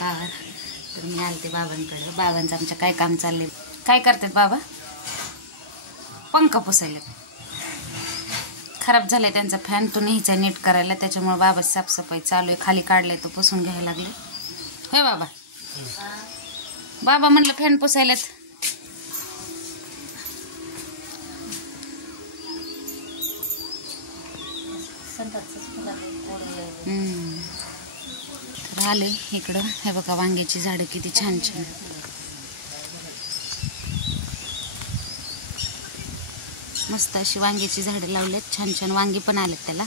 नमस्कार. तर मी आलते बाबांकडे. बाबांचं आमच्या काय काम चालले. काय करतात बाबा? पंखा पुसायला. खराब झालाय त्यांचा फॅन, तो न्यायचा नीट करायला. त्याच्यामुळे बाबा साफसफाई चालू आहे. खाली काढलाय तो पुसून घ्यायला लागले. होय बाबा? बाबा म्हणलं फॅन पुसायलात. तर आले इकडं. हे बघा वांग्याची झाडं किती छान छान. मस्त अशी वांग्याची झाडं लावलेत. छान छान वांगी पण आलेत त्याला.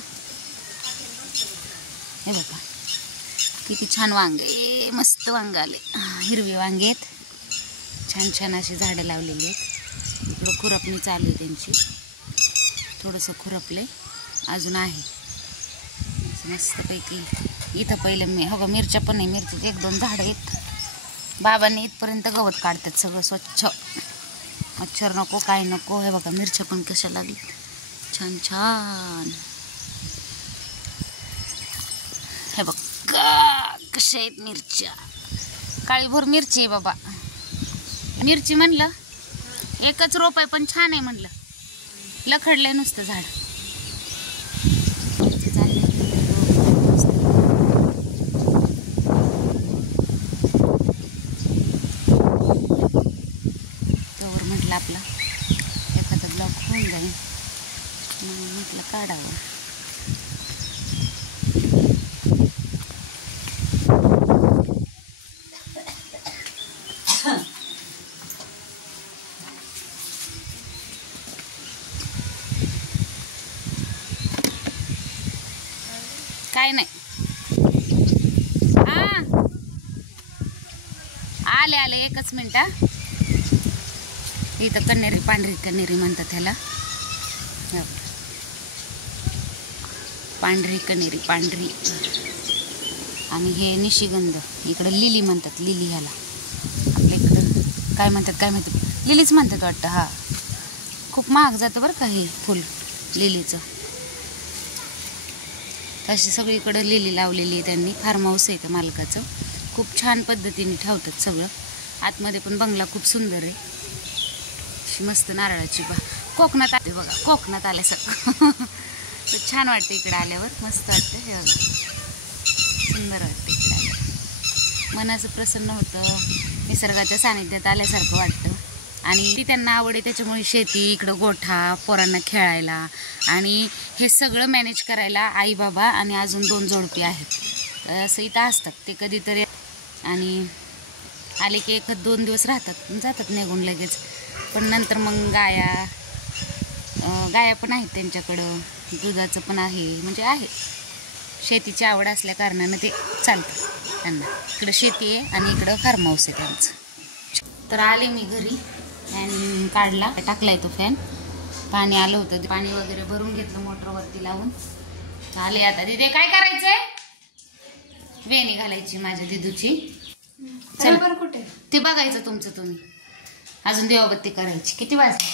हे बघा किती छान वांगे. मस्त वांग आले. हिरवी वांगे आहेत. छान छान अशी झाडं लावलेली आहेत. इकडं खुरपणी चालू आहे त्यांची. थोडंसं खुरपले अजून आहे मस्तपैकी. इथं पहिलं मिरच्या पण नाही. मिरचीचे 1-2 झाडं आहेत. बाबांनी इथपर्यंत गवत काढतात सगळं स्वच्छ. मच्छर नको काय नको. हे बघा मिरच्या पण कशा लागली छान छान. हे बघा कशा आहेत मिरच्या. काळीभोर मिरची आहे बाबा. मिरची म्हणलं एकच रोप आहे पण छान आहे म्हणलं. लखडलंय नुसतं झाड. आपला एखादा ब्लॉक होऊन जाईल म्हणून म्हटलं काढावं. काय नाही. आले एकच मिनिट. इथं कन्हेरी, पांढरी कन्हेरी म्हणतात ह्याला. पांढरी कन्हेरी, पांढरी. आणि हे निशिगंध. इकडं लिली म्हणतात. लिली ह्याला आपल्या इकडं काय म्हणतात लिलीच म्हणतात वाटतं. हा खूप महाग जातं बरं का हे फुल लिलीचं. तशी सगळीकडं लिली लावलेली आहे त्यांनी. फार्म हाऊस आहे त्या मालकाचं. खूप छान पद्धतीने ठेवतात सगळं. आतमध्ये पण बंगला खूप सुंदर आहे. मस्त नारळाची कोकणात आले बघा. कोकणात आल्यासारखं तर छान वाटतं इकडे आल्यावर. मस्त वाटतं. हे बघा सुंदर वाटतं इकडे आल्यावर. मनाचं प्रसन्न होतं. निसर्गाच्या सानिध्यात आल्यासारखं वाटतं. आणि ती त्यांना आवड आहे त्याच्यामुळे शेती, इकडं गोठा, पोरांना खेळायला आणि हे सगळं मॅनेज करायला आई बाबा आणि अजून 2 जोडपी आहेत. असं इथं असतात ते कधीतरी. आणि आले की 1-2 दिवस राहतात जातात निघून लगेच. पण नंतर मग गाया पण आहेत त्यांच्याकडं. दुधाचं पण आहे. म्हणजे आहे शेतीची आवड असल्या कारणानं ते चालतं त्यांना. इकडं शेती आहे आणि इकडं फार्म हाऊस आहे त्यांचं. तर आले मी घरी. फॅन काढला, टाकलाय तो फॅन. पाणी आलं होतं. पाणी वगैरे भरून घेतलं मोटरवरती लावून. आले आता. दिदे काय करायचंय? वेणी घालायची माझ्या दिदूची. चल कुठे ते बघायचं तुमचं तुम्ही. अजून देवाबत्ती करायची. किती वाजले?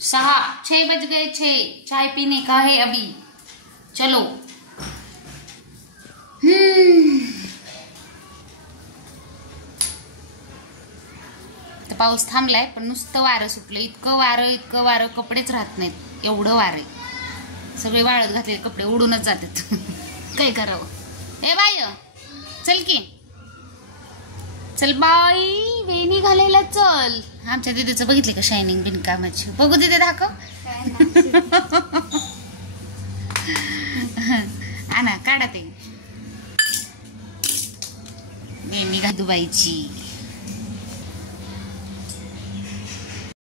6 बज गए 6. चाय पीने का है अभी. चलो. तर पाऊस थांबलाय पण नुसतं वारं सुटलं. इतकं वारं कपडेच राहत नाहीत. एवढं वारं आहे. सगळे वाळत घातलेले कपडे उडूनच जातात. काय करावं. ए बाय चल की. चल बाई वेणी घालायला चल. आमच्या दिदीचं बघितले का शायनिंग बिनकामाची. बघू दिदे दाखव. आणा काढा ते वेणी घालू बाईची.